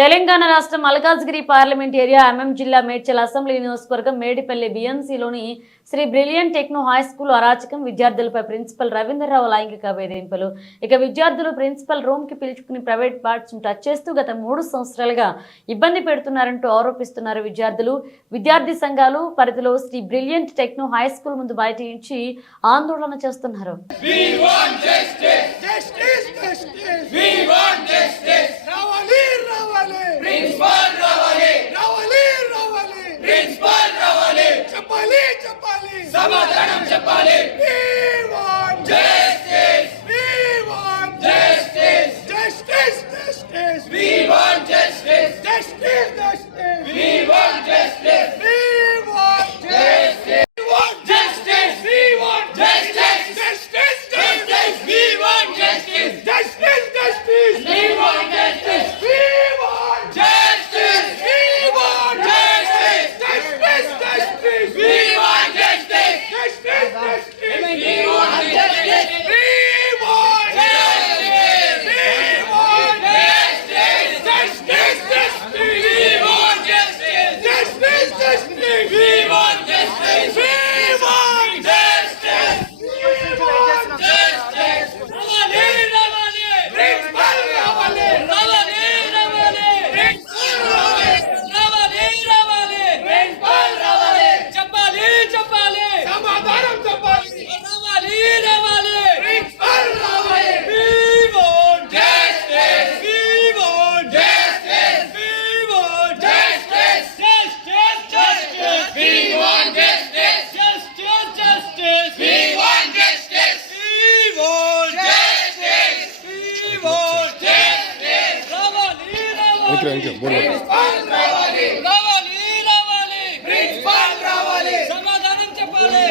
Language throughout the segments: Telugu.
తెలంగాణ రాష్ట్రం మల్కాజ్గిరి పార్లమెంట్ ఏరియా ఎంఎం జిల్లా మేడ్చల్ అసెంబ్లీ నియోజకవర్గం మేడిపల్లి బిఎంసీలోని Sri brilliant techno high school అరాచకం విద్యార్థులపై ప్రిన్సిపల్ రవీంద్రరావు లైంగిక వేధింపులు. ఇక విద్యార్థులు ప్రిన్సిపల్ రూమ్ కి పిలుచుకుని ప్రైవేట్ పార్ట్స్ టచ్ చేస్తూ గత 3 సంవత్సరాలుగా ఇబ్బంది పెడుతున్నారంటూ ఆరోపిస్తున్నారు విద్యార్థులు. విద్యార్థి సంఘాలు పరిధిలో Shri brilliant techno high school ముందు బయటించి ఆందోళన చేస్తున్నారు. సమాధానం చెప్పాలి. We want justice. We want justice. Justice, justice. We want justice. Justice, justice. We want justice. We want justice. We want justice. We want justice. Justice, justice. We want justice. Justice, justice. We want justice. We want justice. We want justice. Justice, justice. We want justice. Justice, justice. We want justice. We want justice. We want justice. Justice, justice. We want justice. Justice, justice. We want justice. We want justice. We want justice. Ravali, ravali. Principal ravali. Ravali, ravali. Principal ravali. Ravali, ravali. Principal ravali. Chappali, chappali. సమాధానం చెప్పాలి. ravali, ravali. Principal ravali. We want justice. We want justice. We want justice. Justice, justice. We want justice. Justice, justice. We want justice. We want justice. We want justice. Ravali, ravali. Principal ravali. Ravali, ravali. Principal ravali. సమాధానం చెప్పాలి.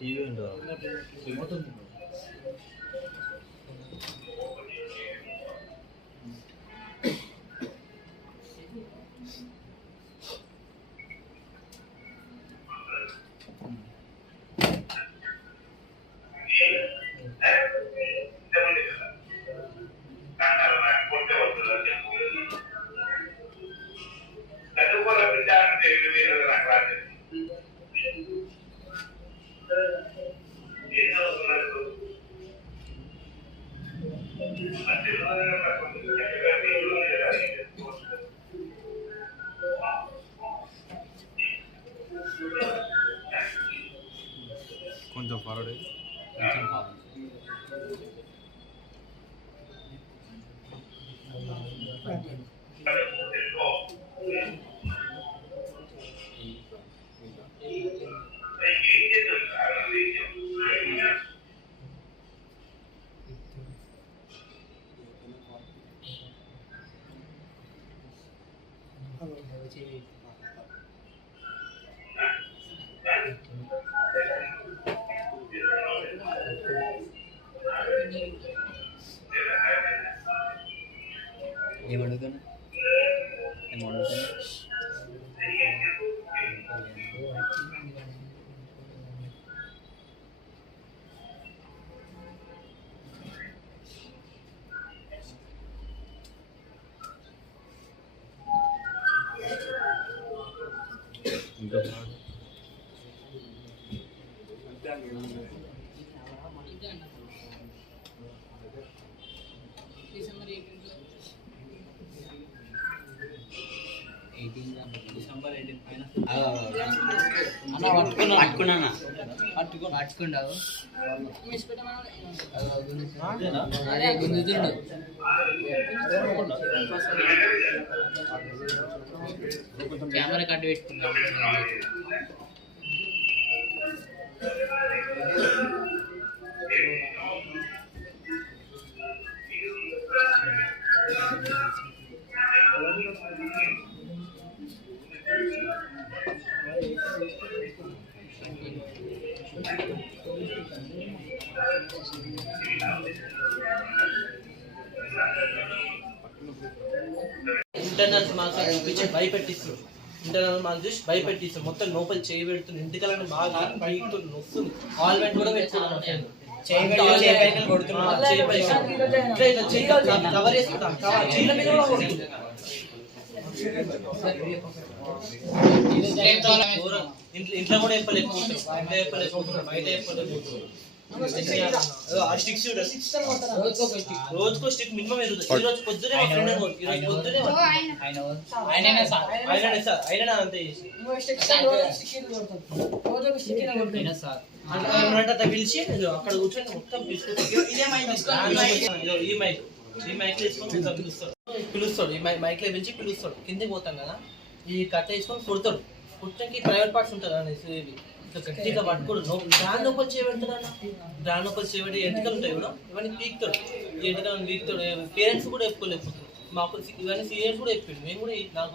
టీవీ ఉండదు. కొంచెం ఫార్వర్డ్ కొంచెం ఫార్వర్డ్ ఏమడుగుతున్నా ఇంకా డిసెంబర్ 18 పైన పట్టుకున్నానా పట్టుకుంటావు అదే గుంజుతుండు కెమెరా కట్టు పెట్టుకున్నాడు. ఇంటర్నల్ మార్క్స్ చూపించి భయపెట్టిస్తుంది. ఇంటర్నల్ మార్క్స్ చూసి భయపెట్టిస్తుంది. మొత్తం లోపల చేయి పెడుతుంది, ఇంటికలని బాగా పీకుతుంది, వస్తుంది. ఆల్మెంట్ కూడా పెట్టుకున్నాను. కవర్ చేసుకుంటాం, చీల మీద కూడా కొడుతుంది. ఇంట్లో కూడా చెప్పలేకపోతున్నాం, ఇంట్లో చెప్పలేకపోతున్నాం, బయట చెప్పలేకపోతున్నాం. రోజుకో స్టిక్ మినిమం ఎదుగుతుంది. ఈ రోజు పొద్దునే మా ఫ్రెండ్ ఈ రోజు పొద్దునే అయినా అంతే చేసి పిలిచి అక్కడ కూర్చొని మొత్తం ఈ మైక్ వేసుకొని పిలుస్తాడు. ఈ మైక్ లో పిలిచి పిలుస్తాడు. కిందకి పోతాం కదా, ఈ కట్ట వేసుకొని కొడతాడు. కుట్టకి ప్రైవేట్ పార్ట్స్ ఉంటుంది అనేసి గట్టిగా పట్టుకోడు. బ్రాండ్ లోపల చేయబెడతాడు. బ్రాండ్ లోపల చేయబెట్టి ఎంటికలు ఉంటాయి కూడా ఇవన్నీ పీకుతాడు. ఈ ఎంటికలను పీకుతాడు. పేరెంట్స్ కూడా చెప్పుకోలేకపోతారు. మాకు ఇవన్నీ సీనియర్స్ కూడా చెప్పాడు. మేము కూడా నాకు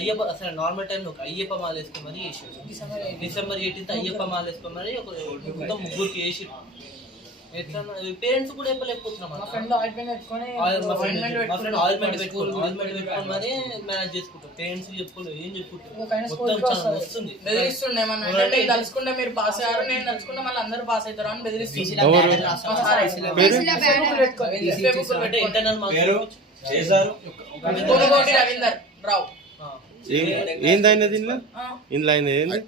అయ్యప్ప అసలు నార్మల్ టైంలో ఒక అయ్యప్ప మాల వేసుకోమని వేసాడు. December 18th అయ్యప్ప మాల వేసుకోమని ఒక మొత్తం ముగ్గురికి వేసి ఎట్లా పేరెంట్స్ కూడా చెప్పలేకపోతున్నాం. ఆయిల్మెంట్ పెట్టుకోవాలి మరి మేనేజ్ చేసుకుంటాం. పేరెంట్స్ చెప్పుకోలేదు, ఏం చెప్పుకుంటారు. మొత్తం చాలా వస్తుంది. తలుచుకుంటే మీరు పాస్ అయ్యారు, నేను తలుచుకుంటే మళ్ళీ అందరూ పాస్ అవుతారు అని బెదిరిస్తుంది. అంటే ఇంటర్నల్ మార్క్స్ రవీందర్ రావు ఏందైనా దీనిలో ఇందులో అయినా ఏంది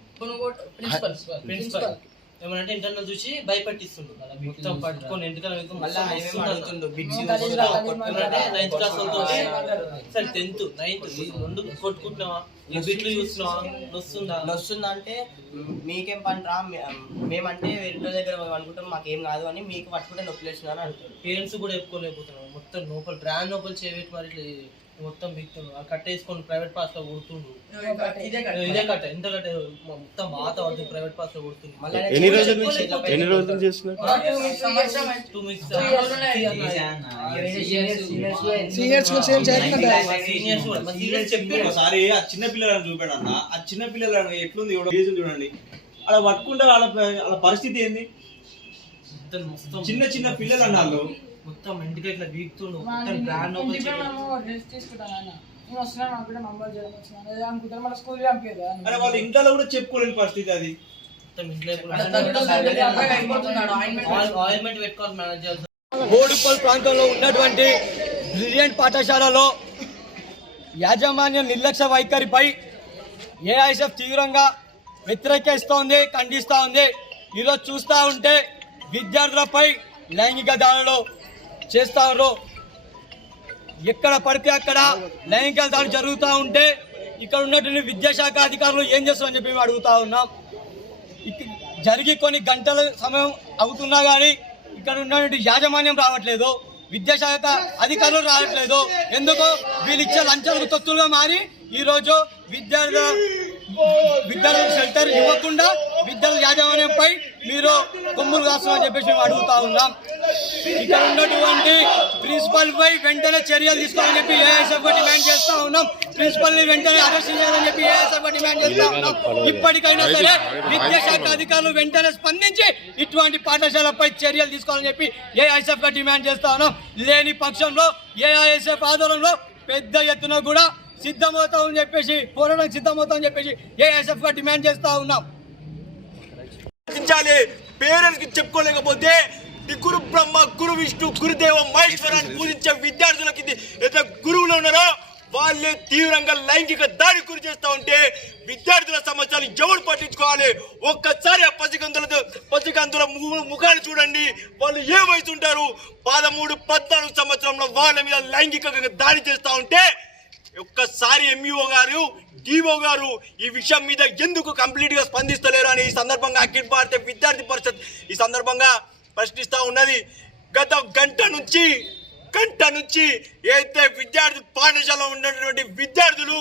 ప్రిన్సిపల్ ఏమంటే ఇంటర్నల్ చూసి భయపెట్టిస్తుండు. మొత్తం పట్టుకొని ఎంటికల నైన్త్ క్లాస్ సరే 10th 9th రెండు కొట్టుకుంటున్నావా, బిట్లు చూస్తున్నావా, నొస్తుందా అంటే మీకేం పంటరా, మేమంటే వేరే దగ్గర అనుకుంటాం మాకేం కాదు అని మీకు పట్టుకుంటే నొప్పిలేస్తున్నా అని అంటారు. పేరెంట్స్ కూడా చెప్పుకోలేకపోతున్నాం. మొత్తం లోపల బ్రాండ్ లోపల చేయబెట్టి మరి ఇట్లా మొత్తం బిక్తుండు. ఆ కట్ట వేసుకొని ప్రైవేట్ పాస్ లో కొడుతుండు. ఇదే కట్ట ఇంత కట్ట మొత్తం బాగా పడుతుంది. ప్రైవేట్ పాస్ లో కొడుతుంది. ఎన్ని రోజులు చేస్తున్నారు? 2 weeks. ఒకసారి ఆ చిన్న పిల్లలను చూపాడు అన్న. ఆ చిన్న పిల్లలను ఎట్లుంది చూడండి. అలా పట్టుకుంటే వాళ్ళ పరిస్థితి ఏంది? చిన్న చిన్న పిల్లలు అన్నారు. మొత్తం ఇంటికి ఇట్లా వీక్తుండు. మొత్తం బ్రాండ్ లోపల అరే వాళ్ళ ఇంట్లో కూడా చెప్పుకోలేని పరిస్థితి అది. మొత్తం ఇంట్లో ఆయిల్మెంట్ పెట్టుకోవాలి మేనేజ్ చేయాలి. బోడుపల్ ప్రాంతంలో ఉన్నటువంటి బ్రిలియంట్ పాఠశాలలో యాజమాన్య నిర్లక్ష్య వైఖరిపై ఏఐఎస్ఎఫ్ తీవ్రంగా వ్యతిరేకిస్తోంది, ఖండిస్తూ ఉంది. ఈరోజు చూస్తూ ఉంటే విద్యార్థులపై లైంగిక దాడులు చేస్తారు. ఎక్కడ పడితే అక్కడ లైంగిక దాడులు జరుగుతూ ఉంటే ఇక్కడ ఉన్నటువంటి విద్యాశాఖ అధికారులు ఏం చేస్తారని చెప్పి మేము అడుగుతా ఉన్నాం. జరిగి కొన్ని గంటల సమయం అవుతున్నా కానీ ఇక్కడ ఉన్నటువంటి యాజమాన్యం రావట్లేదు, విద్యాశాఖ అధికారులు రావట్లేదు. ఎందుకు? వీళ్ళు ఇచ్చే లంచాలకు తొత్తులుగా మారి ఈరోజు విద్యార్థుల షెల్టర్ ఇవ్వకుండా విద్యార్థుల యాజమాన్యంపై మీరు కొమ్ములు కాస్తామని చెప్పేసి మేము అడుగుతా ఉన్నాం. ఇక్కడ ఉన్నటువంటి ప్రిన్సిపల్ పై వెంటనే చర్యలు తీసుకోవాలని చెప్పి ఏఐఎస్ఎఫ్ డిమాండ్ చేస్తా ఉన్నాం. ప్రిన్సిపల్ ని వెంటనే అరెస్ట్ చేయాలని చెప్పి ఏఐఎస్ఎఫ్ డిమాండ్ చేస్తా ఉన్నాం. ఇప్పటికైనా సరే విద్యాశాఖ అధికారులు వెంటనే స్పందించి ఇటువంటి పాఠశాలపై చర్యలు తీసుకోవాలని చెప్పి ఏఐఎస్ఎఫ్ డిమాండ్ చేస్తా ఉన్నాం. లేని పక్షంలో ఏఐఎస్ఎఫ్ ఆధ్వర్యంలో పెద్ద ఎత్తున కూడా సిద్ధమవుతామని చెప్పేసి పోరాటం సిద్ధమవుతామని చెప్పేసి ఏఐఎస్ఎఫ్ గా డిమాండ్ చేస్తా ఉన్నాం. పేరెంట్స్ కి చెప్పుకోలేకపోతే గురు బ్రహ్మ గురు విష్ణు గురుదేవ మహేశ్వరాన్ని పూజించే విద్యార్థులకి ఏదైతే గురువులు ఉన్నారో వాళ్ళే తీవ్రంగా లైంగిక దాడి గురి చేస్తూ ఉంటే విద్యార్థుల సమస్యలు ఎవరు పట్టించుకోవాలి? ఒక్కసారి ఆ పసికందుల ముఖాలు చూడండి. వాళ్ళు ఏ వయసు ఉంటారు? 13-14 సంవత్సరంలో వాళ్ళ మీద లైంగికంగా దాడి చేస్తూ ఉంటే ఒక్కసారి ఎంఈఓ గారు, డిఓ గారు ఈ విషయం మీద ఎందుకు కంప్లీట్ గా స్పందిస్తలేరు అని ఈ సందర్భంగా అఖిల భారత విద్యార్థి పరిషత్ ఈ సందర్భంగా ప్రశ్నిస్తూ ఉన్నది. గత గంట నుంచి ఏదైతే విద్యార్థి పాఠశాలలో ఉన్నటువంటి విద్యార్థులు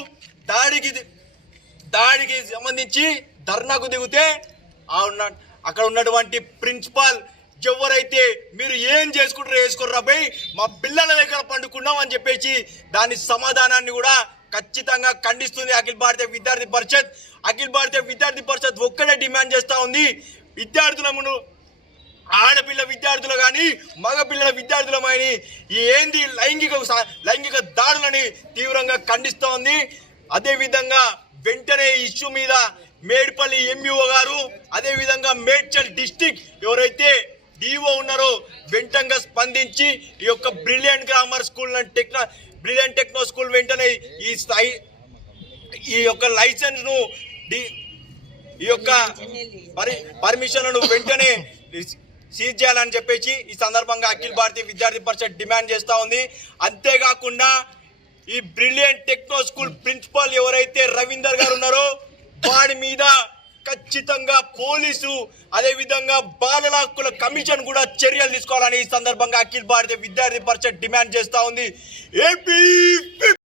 దాడికి సంబంధించి ధర్నాకు దిగితే అక్కడ ఉన్నటువంటి ప్రిన్సిపాల్ ఎవరైతే మీరు ఏం చేసుకుంటారో వేసుకుర్రా పోయి మా పిల్లల దగ్గర పండుకున్నాం అని చెప్పేసి దాని సమాధానాన్ని కూడా ఖచ్చితంగా ఖండిస్తుంది అఖిల భారతీయ విద్యార్థి పరిషత్. అఖిల భారతీయ విద్యార్థి పరిషత్ ఒక్కడే డిమాండ్ చేస్తూ ఉంది, ఆడపిల్ల విద్యార్థులు కానీ మగపిల్లల విద్యార్థులు కానీ ఏంది లైంగిక దాడులని తీవ్రంగా ఖండిస్తోంది. అదేవిధంగా వెంటనే ఇష్యూ మీద మేడిపల్లి ఎంఈఓ గారు, అదేవిధంగా మేడ్చల్ డిస్టిక్ ఎవరైతే డిఓ ఉన్నారో వెంటనే స్పందించి ఈ యొక్క brilliant grammar school brilliant techno school వెంటనే ఈ యొక్క లైసెన్స్ ను ఈ యొక్క పర్మిషన్లను వెంటనే సీజ్ చేయాలని చెప్పేసి ఈ సందర్భంగా అఖిల భారతీయ విద్యార్థి పరిషత్ డిమాండ్ చేస్తూ ఉంది. అంతేకాకుండా ఈ బ్రిలియంట్ టెక్నో స్కూల్ ప్రిన్సిపల్ ఎవరైతే రవీందర్ గారు ఉన్నారో వాడి మీద ఖచ్చితంగా పోలీసు అదేవిధంగా బాలల హక్కుల కమిషన్ కూడా చర్యలు తీసుకోవాలని ఈ సందర్భంగా అఖిల భారతీయ విద్యార్థి పరిషత్ డిమాండ్ చేస్తూ ఉంది. ఏపీ